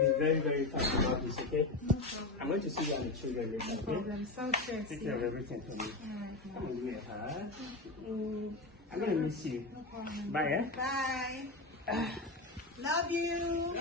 to be very, very fast about this, okay? No problem. I'm going to see you and the children later, No okay? problem. So stressed. Take care of everything for me. Alright, Come on, give me a hug. I'm going to miss you. no problem. Bye, eh? Bye. Love you.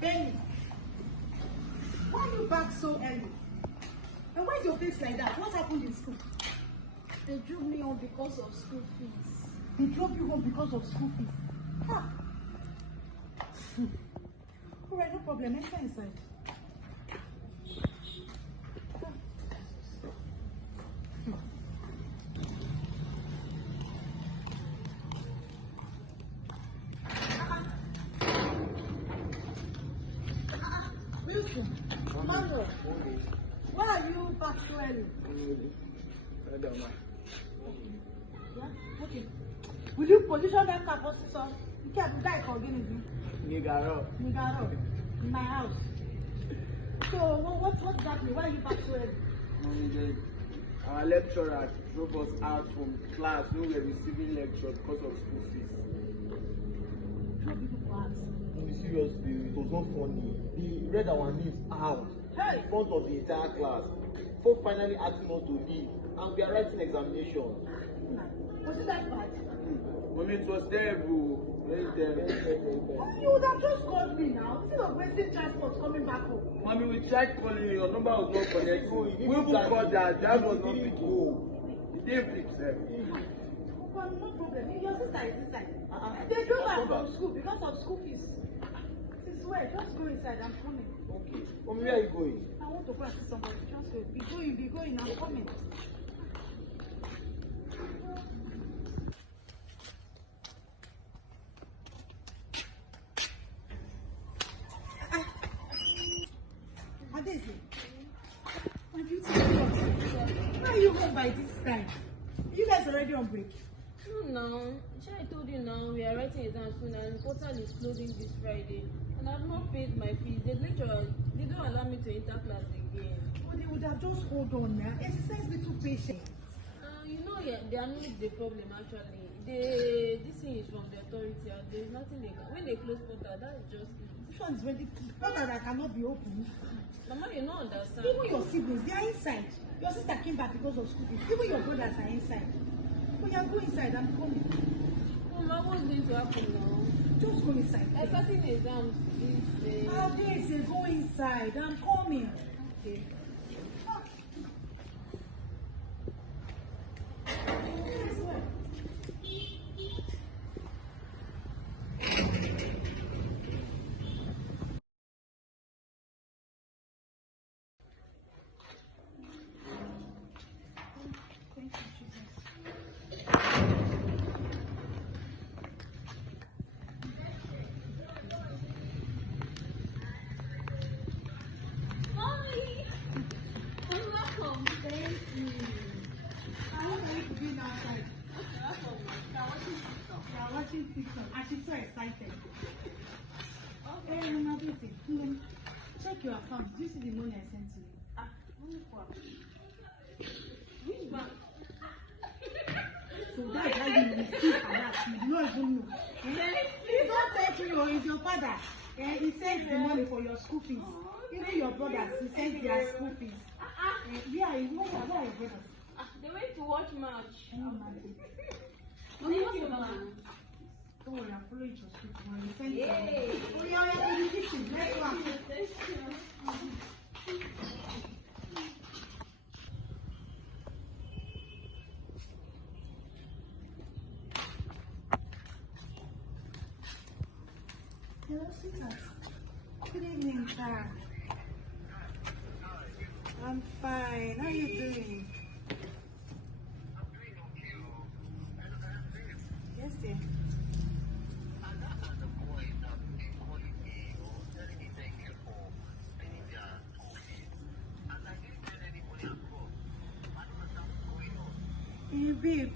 Benny, why are you back so early? And why is your face like that? What happened in school? They drove me home because of school fees. They drove you home because of school fees. Ah. Alright, no problem. Enter inside. Wilson, Manuel, why are you back so early? Yeah? Okay. Will you position that car for sister? You can't die for getting Nigaro. in my house. So what exactly? Why are you back so early? Mommy, our lecturer drove us out from class when we were receiving lecture because of school fees. No people for us. Mommy, seriously, it was not funny. They read our names out Hey! in front of the entire class. Before finally asking us to leave, and we are writing examination. Was it that bad? Mommy, it was terrible. Very terrible. You would have just called me now instead of wasting transport coming back home. Mommy, we tried calling you. Your number was not connected. We even called that. That was not picking. It didn't pick, sir. Well, no problem. Your sister is inside. They drove her from school because of school fees. Since where? Just go inside. I'm coming. Okay. Mommy, where are you going? I want to go and see somebody. Just go. Be going. I'm coming. Adeze, my beautiful daughter, why are you home by this time? You guys already on break? No. Sure, I told you now we are writing exams soon and the portal is closing this Friday. And I've not paid my fees. The lecturer, they don't allow me to enter class again. But they would have just hold on now. Exercise little patience. You know, yeah, they are not the problem actually. This thing is from the authority and there is nothing they can. When they close portal, that is just it. This one is really portal that cannot be opened. Mama, you don't understand. Even your siblings, they are inside. Your sister came back because of school fees. Even your brothers are inside. When you go inside, I'm coming. Mama, what's going to happen now? Just go inside. Starting exams is. Adeze, go inside. I'm coming. Okay. And she's so excited. Okay, Mama, check your account. Do you see the money I sent to you? Which bank? So that's how you receive that. You do not even know. Please don't tell you, it's your father. He sends the money for your school fees. Even your brothers, he sends their school fees. Yeah, where are your brothers? They went to watch match. Mommy, what's your mama? Don't worry, I'll follow you to school tomorrow. You send it. Oh, yeah, in the kitchen. Let's go. Hello, sweetheart. Good evening, sir. I'm fine. How are you doing? Yes, dear. babe,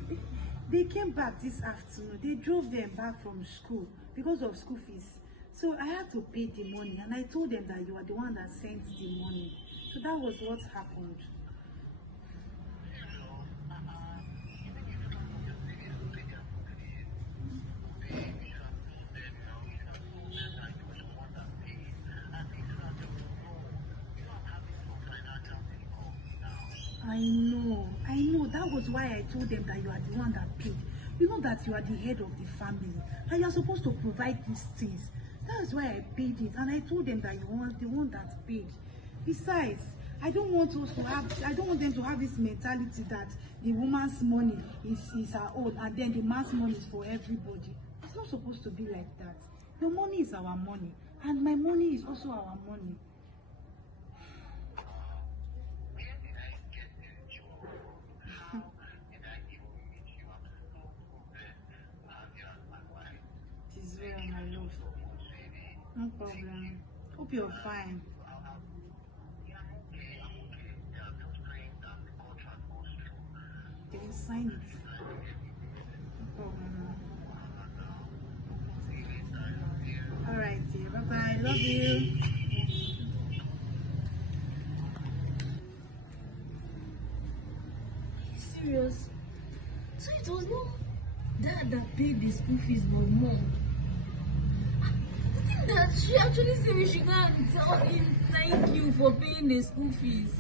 they came back this afternoon. They drove them back from school because of school fees. So I had to pay the money, and I told them that you are the one that sent the money. So that was what happened. I know. That was why I told them that you are the one that paid. You know that you are the head of the family, and you are supposed to provide these things. That is why I paid it, and I told them that you are the one that paid. Besides, I don't want them to have this mentality that the woman's money is her own, and then the man's money is for everybody. It's not supposed to be like that. Your money is our money, and my money is also our money. It is well, my love. No problem. Hope you're fine. They will sign it. No problem. Alright, dear. Bye bye. Love you. Serious? So it was not dad that paid the school fees, but mom. The thing that she actually said we should go and tell him thank you for paying the school fees.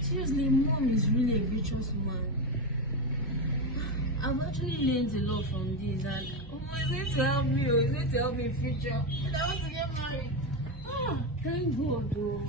Seriously, mom is really a virtuous woman. I've actually learned a lot from this, and it's going to help me. It's going to help me in future. And I want to get married. Thank God, though.